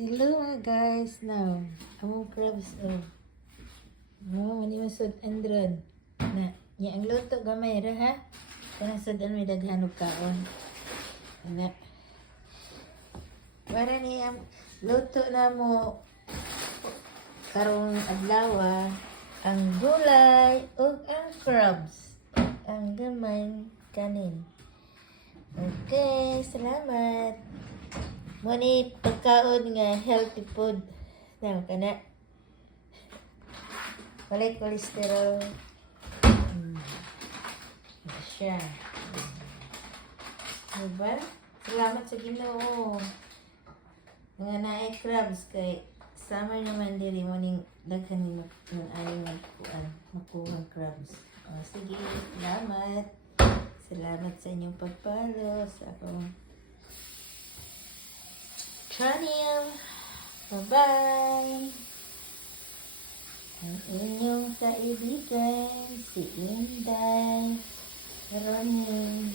Hello mga guys. Now, among crabs manimasod andron. Na, niya ang luto gamay ra ha. Kanasod ang may daghan og kaon. Na. Para niya luto na mo karong adlaw ang gulay ug ang crabs. Ang gamay kanin. Okay, salamat. Muni pagkaon nga healthy food. Now, kana. Walay cholesterol. Siya. Diba? Salamat sa Ginoo. Mga naay crabs kay summer naman diri mo ning daghan ni ng aling makuha crabs. Sige, salamat. Salamat sa inyong pagpalo sa akong channel. Bye-bye. Ang inyong kaibigan, si Inday Ronin.